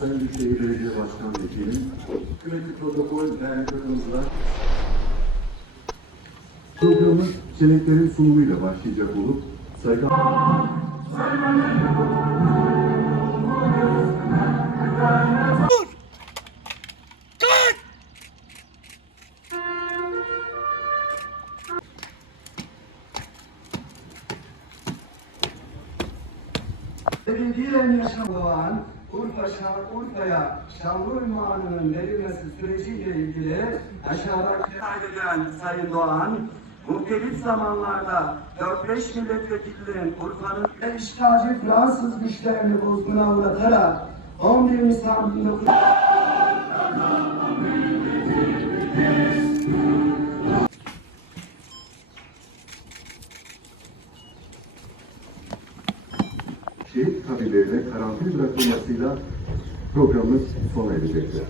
Sayın Büyükşehir Belediye Başkan Vekilim, kıymetli protokol değerli katılımcılar, programımız senetlerin sunumuyla başlayacak olup saygı... Sevindiğiyle yaşanan Urfa Şah, Urfa'ya şanlı ünvanının verilmesi süreciyle ilgili aşağıdaki kaydeden Sayın Doğan, muhtelif zamanlarda 4-5 milletvekilinin Urfa'nın işgalci Fransız güçlerini bozguna uğratarak 11 Nisan 19... şehit kabirlerine karanfil bırakılmasıyla programımız sona erecektir.